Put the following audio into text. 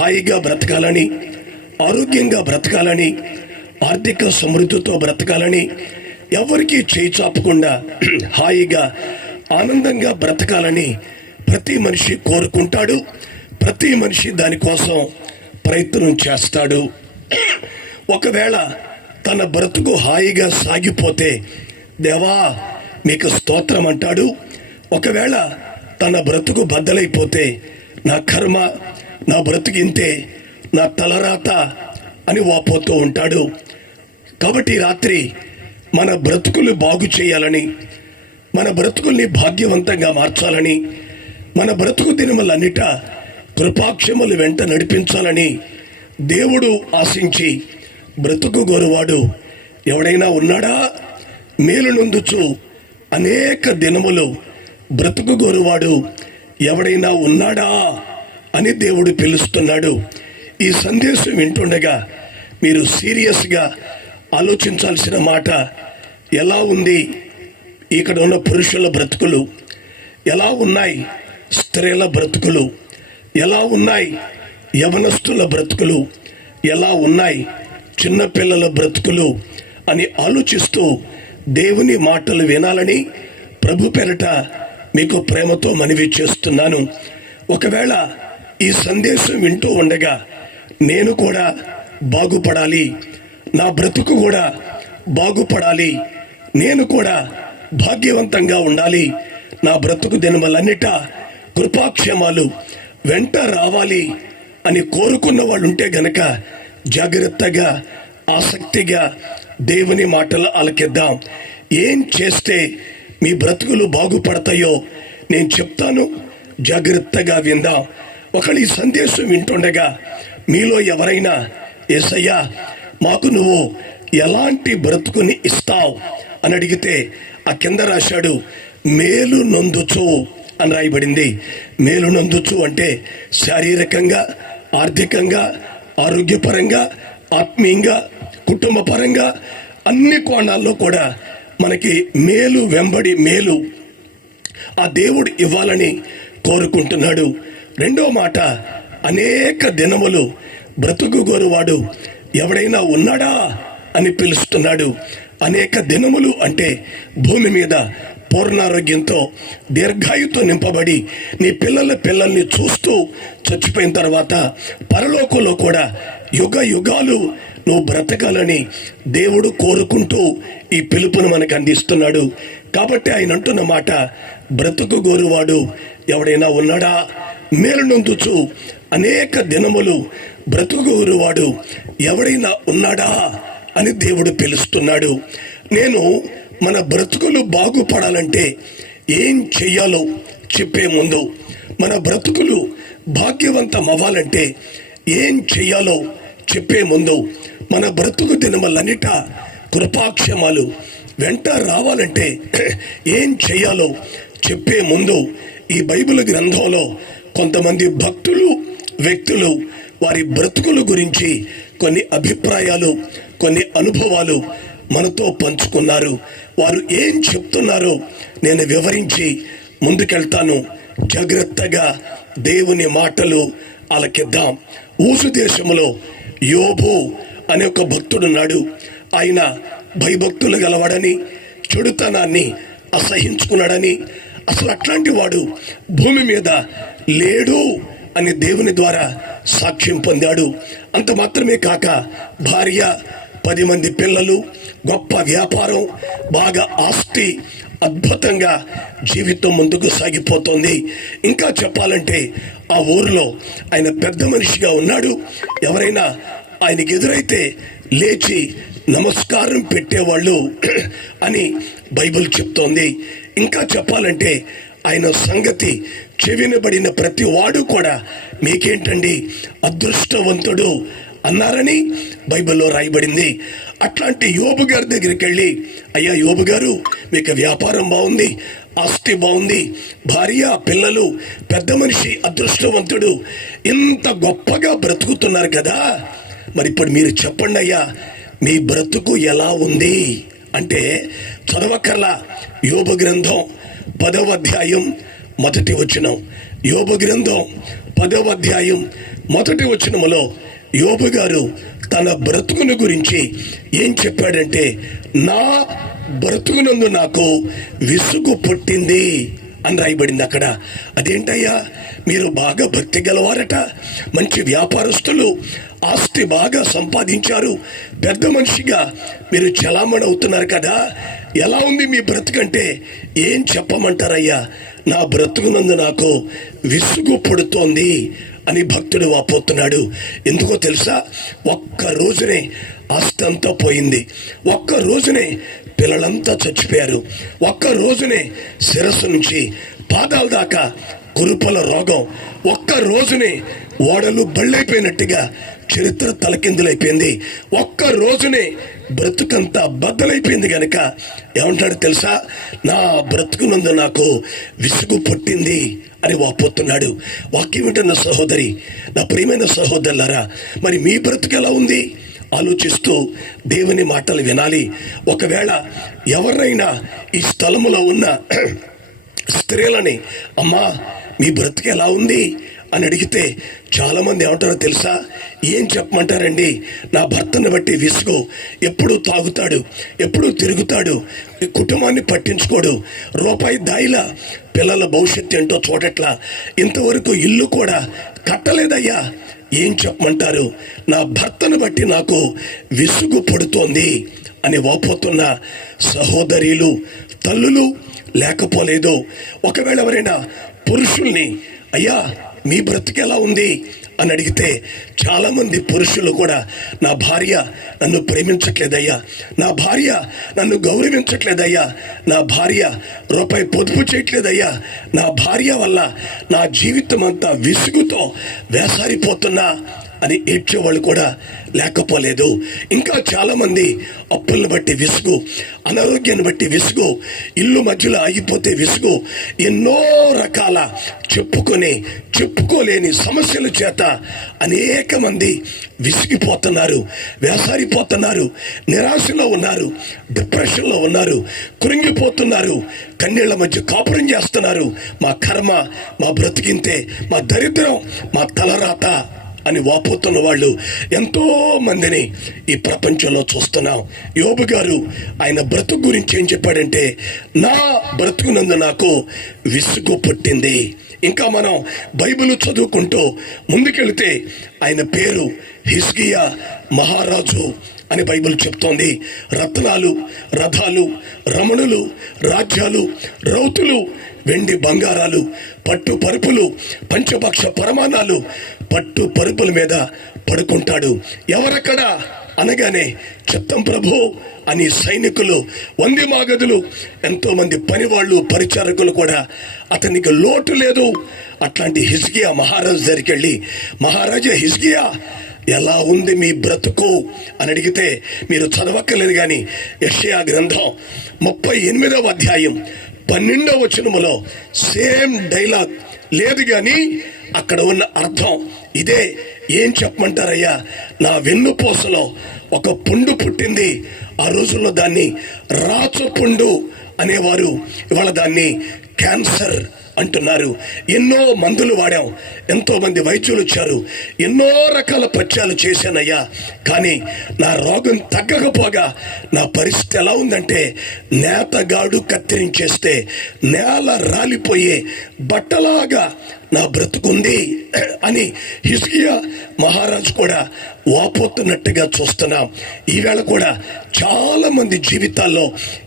హాయిగా బ్రతకాలని, ఆరోగ్యంగా బ్రతకాలని, ఆర్థిక సమృద్ధితో బ్రతకాలని, ఎవరికి చేయి చాపకుండా హాయిగా ఆనందంగా బ్రతకాలని ప్రతి మనిషి కోరుకుంటాడు. ప్రతి మనిషి దానికోసం ప్రయత్నం చేస్తాడు. ఒకవేళ తన బ్రతుకు హాయిగా సాగిపోతే దేవా మీకు స్తోత్రం అంటాడు. ఒకవేళ తన బ్రతుకు బద్దలైపోతే నా కర్మ, నా బ్రతుకింతే, నా తలరాత అని వాపోతూ ఉంటాడు. కాబట్టి రాత్రి మన బ్రతుకులు బాగు చేయాలని, మన బ్రతుకుల్ని భాగ్యవంతంగా మార్చాలని, మన బ్రతుకు దినములన్నిట కృపాక్షములు వెంట నడిపించాలని దేవుడు ఆశించి బ్రతుకు గోరువాడు ఎవడైనా ఉన్నాడా? మేలు నొందుచు అనేక దినములు బ్రతుకు గోరువాడు ఎవడైనా ఉన్నాడా అని దేవుడు పిలుస్తున్నాడు. ఈ సందేశం వింటుండగా మీరు సీరియస్గా ఆలోచించాల్సిన మాట, ఎలా ఉంది ఇక్కడ ఉన్న పురుషుల బ్రతుకులు, ఎలా ఉన్నాయి స్త్రీల బ్రతుకులు, ఎలా ఉన్నాయి యవనస్తుల బ్రతుకులు, ఎలా ఉన్నాయి చిన్నపిల్లల బ్రతుకులు అని ఆలోచిస్తూ దేవుని మాటలు వినాలని ప్రభు పేరట మీకు ప్రేమతో మనవి చేస్తున్నాను. ఒకవేళ ఈ సందేశం వింటూ ఉండగా నేను కూడా బాగుపడాలి, నా బ్రతుకు కూడా బాగుపడాలి, నేను కూడా భాగ్యవంతంగా ఉండాలి, నా బ్రతుకు దినములన్నిట కృపాక్షేమాలు వెంట రావాలి అని కోరుకున్న వాళ్ళు ఉంటే గనక జాగ్రత్తగా ఆసక్తిగా దేవుని మాటలు ఆలకిద్దాం. ఏం చేస్తే మీ బ్రతుకులు బాగుపడతాయో నేను చెప్తాను, జాగ్రత్తగా విందాం. ఒకళ్ళు ఈ సందేశం వింటుండగా మీలో ఎవరైనా యేసయ్యా మాకు నువ్వు ఎలాంటి బ్రతుకుని ఇస్తావు అని అడిగితే ఆ కింద రాశాడు మేలు నొందుచు అని రాయబడింది. మేలు నొందుచు అంటే శారీరకంగా, ఆర్థికంగా, ఆరోగ్యపరంగా, ఆత్మీయంగా, కుటుంబ పరంగా అన్ని కోణాల్లో కూడా మనకి మేలు వెంబడి మేలు ఆ దేవుడు ఇవ్వాలని కోరుకుంటున్నాడు. రెండో మాట, అనేక దినములు బ్రతుకు గోరువాడు ఎవడైనా ఉన్నాడా అని పిలుస్తున్నాడు. అనేక దినములు అంటే భూమి మీద పూర్ణారోగ్యంతో దీర్ఘాయుతో నింపబడి నీ పిల్లల్ని చూస్తూ చచ్చిపోయిన తర్వాత పరలోకంలో కూడా యుగ యుగాలు నువ్వు బ్రతకాలని దేవుడు కోరుకుంటూ ఈ పిలుపును మనకు అందిస్తున్నాడు. కాబట్టి ఆయన అంటున్న మాట, బ్రతుకు గోరువాడు ఎవడైనా ఉన్నాడా? మేలు నొందుచు అనేక దినములు బ్రతుకు గోరువాడు ఎవడైనా ఉన్నాడా అని దేవుడు పిలుస్తున్నాడు. నేను మన బ్రతుకులు బాగుపడాలంటే ఏం చెయ్యాలో చెప్పే ముందు, మన బ్రతుకులు భాగ్యవంతం అవ్వాలంటే ఏం చెయ్యాలో చెప్పే ముందు, మన బ్రతుకు దినములన్నిట కృపాక్షేమాలు వెంట రావాలంటే ఏం చెయ్యాలో చెప్పే ముందు, ఈ బైబిల్ గ్రంథంలో కొంతమంది భక్తులు, వ్యక్తులు వారి బ్రతుకుల గురించి కొన్ని అభిప్రాయాలు, కొన్ని అనుభవాలు మనతో పంచుకున్నారు. వారు ఏం చెప్తున్నారో నేను వివరించి ముందుకెళ్తాను. జాగ్రత్తగా దేవుని మాటలు ఆలకిద్దాం. ఊసు దేశంలో యోబు అనే ఒక భక్తుడున్నాడు. ఆయన భయభక్తులు గలవాడని, చెడుతనాన్ని అసహించుకున్నాడని, అసలు అట్లాంటి వాడు భూమి మీద లేడు అని దేవుని ద్వారా సాక్ష్యం పొందాడు. అంత మాత్రమే కాక భార్య, 10 మంది పిల్లలు, గొప్ప వ్యాపారం, బాగా ఆస్తి, అద్భుతంగా జీవితం ముందుకు సాగిపోతుంది. ఇంకా చెప్పాలంటే ఆ ఊరిలో ఆయన పెద్ద మనిషిగా ఉన్నాడు. ఎవరైనా ఆయనకి ఎదురైతే లేచి నమస్కారం పెట్టేవాళ్ళు అని బైబిల్ చెప్తోంది. ఇంకా చెప్పాలంటే ఆయన సంగతి చెవినబడిన ప్రతి వాడు కూడా మీకేంటండి అదృష్టవంతుడు అన్నారని బైబిల్లో రాయబడింది. అట్లాంటి యోబు గారి దగ్గరికి వెళ్ళి, అయ్యా యోబు గారు, మీకు వ్యాపారం బాగుంది, ఆస్తి బాగుంది, భార్య, పిల్లలు, పెద్ద మనిషి, అదృష్టవంతుడు, ఇంత గొప్పగా బ్రతుకుతున్నారు కదా, మరి ఇప్పుడు మీరు చెప్పండి అయ్యా మీ బ్రతుకు ఎలా ఉంది అంటే చదవకర్లా. యోబు గ్రంథం 10వ అధ్యాయం 1వ వచనం. యోబు గ్రంథం 10వ అధ్యాయం మొదటి వచనములో యోబు గారు తన బ్రతుకును గురించి ఏం చెప్పాడంటే, నా బ్రతుకునందు నాకు విసుగు పుట్టింది అని రాయబడింది అక్కడ. అదేంటయ్యా, మీరు బాగా భక్తి గలవారట, మంచి వ్యాపారస్తులు, ఆస్తి బాగా సంపాదించారు, పెద్ద మనిషిగా మీరు చలామణి అవుతున్నారు కదా, ఎలా ఉంది మీ బ్రతుకంటే ఏం చెప్పమంటారయ్యా, నా బ్రతుకునందు నాకు విసుగు పుడుతోంది అని భక్తుడు వాపోతున్నాడు. ఎందుకో తెలుసా, ఒక్క రోజునే ఆస్తి అంతా పోయింది, ఒక్క రోజునే పిల్లలంతా చచ్చిపోయారు, ఒక్క రోజునే శిరస్సు నుంచి పాదాల దాకా కురుపల రోగం, ఒక్క రోజునే ఓడలు బళ్ళైపోయినట్టుగా చరిత్ర తలకిందులైపోయింది, ఒక్క రోజునే బ్రతుకంతా బద్దలైపోయింది. గనక ఏమంటాడు తెలుసా, నా బ్రతుకునందు నాకు విసుగు పుట్టింది అని వాపోతున్నాడు. వాక్యం వింటున్న సహోదరి, నా ప్రియమైన సహోదరులారా, మరి మీ బ్రతుకు ఎలా ఉంది ఆలోచిస్తూ దేవుని మాటలు వినాలి. ఒకవేళ ఎవరైనా ఈ స్థలములో ఉన్న స్త్రీలని, అమ్మా మీ బ్రతుకు ఎలా ఉంది అని అడిగితే చాలామంది ఏమంటారో తెలుసా, ఏం చెప్పమంటారండి, నా భర్తను బట్టి విసుగు, ఎప్పుడు తాగుతాడు, ఎప్పుడు తిరుగుతాడు, కుటుంబాన్ని పట్టించుకోడు, రూపాయి దాయిలా పిల్లల భవిష్యత్తు ఏంటో చూడట్లా, ఇంతవరకు ఇల్లు కూడా కట్టలేదయ్యా, ఏం చెప్పమంటారు, నా భర్తను బట్టి నాకు విసుగు పడుతోంది అని వాపోతున్న సహోదరీలు, తల్లులు లేకపోలేదు. ఒకవేళ ఎవరైనా పురుషుల్ని, అయ్యా మీ బ్రతుకు ఎలా ఉంది అని అడిగితే చాలామంది పురుషులు కూడా, నా భార్య నన్ను ప్రేమించట్లేదయ్యా, నా భార్య నన్ను గౌరవించట్లేదయ్యా, నా భార్య రూపాయి పొదుపు చేయట్లేదయ్యా, నా భార్య వల్ల నా జీవితం అంతా విసుగుతో వేసారిపోతున్నా అని ఏడ్చేవాళ్ళు కూడా లేకపోలేదు. ఇంకా చాలామంది అప్పులను బట్టి విసుగు, అనారోగ్యాన్ని బట్టి విసుగు, ఇల్లు మధ్యలో ఆగిపోతే విసుగు, ఎన్నో రకాల చెప్పుకోలేని సమస్యల చేత అనేక మంది విసిగిపోతున్నారు, వేసారిపోతున్నారు, నిరాశలో ఉన్నారు, డిప్రెషన్లో ఉన్నారు, కృంగిపోతున్నారు, కన్నీళ్ల మధ్య కాపురం చేస్తున్నారు. మా కర్మ, మా బ్రతికింతే, మా దరిద్రం, మా తలరాత అని వాపోతున్న వాళ్ళు ఎంతో మందిని ఈ ప్రపంచంలో చూస్తున్నాం. యోబు గారు ఆయన బ్రతుకు గురించి ఏం చెప్పాడంటే, నా బ్రతుకునందు నాకు విసుగు పుట్టింది. ఇంకా మనం బైబిల్ చదువుకుంటూ ముందుకెళ్తే ఆయన పేరు హిజ్కియా మహారాజు అని బైబిల్ చెప్తోంది. రత్నాలు, రథాలు, రమణులు, రాజ్యాలు, రౌతులు, వెండి బంగారాలు, పట్టు పరుపులు, పంచభక్ష పరమాణాలు పట్టు పరుపుల మీద పడుకుంటాడు. ఎవరక్కడ అనగానే చెప్తాం ప్రభు అని సైనికులు, వంది మాగదులు, ఎంతో మంది పనివాళ్ళు, పరిచారకులు కూడా అతనికి లోటు లేదు. అట్లాంటి హిజ్కియా మహారాజు దగ్గరికి వెళ్ళి, మహారాజా హిజ్కియా ఎలా ఉంది మీ బ్రతుకు అని అడిగితే, మీరు చదవక్కర్లేదు కానీ యెషయా గ్రంథం 38వ అధ్యాయం 12వ వచనములో సేమ్ డైలాగ్ లేదు, కానీ అక్కడ ఉన్న అర్థం ఇదే. ఏం చెప్పమంటారయ్యా, నా వెన్నుపూసలో ఒక పుండు పుట్టింది, ఆ రోజుల్లో దాన్ని రాచపుండు అనేవారు, ఇవాళ దాన్ని క్యాన్సర్ అంటున్నారు. ఎన్నో మందులు వాడాం, ఎంతో మంది వైద్యులు వచ్చారు, ఎన్నో రకాల పత్యాలు చేశానయ్యా, కానీ నా రోగం తగ్గకపోగా నా పరిస్థితి ఎలా ఉందంటే, నేతగాడు కత్తిరించేస్తే నేల రాలిపోయే బట్టలాగా నా బ్రతుకుంది అని హిజ్కియా మహారాజు కూడా వాపోతున్నట్టుగా చూస్తున్నాం. ఈవేళ కూడా చాలా మంది జీవితాల్లో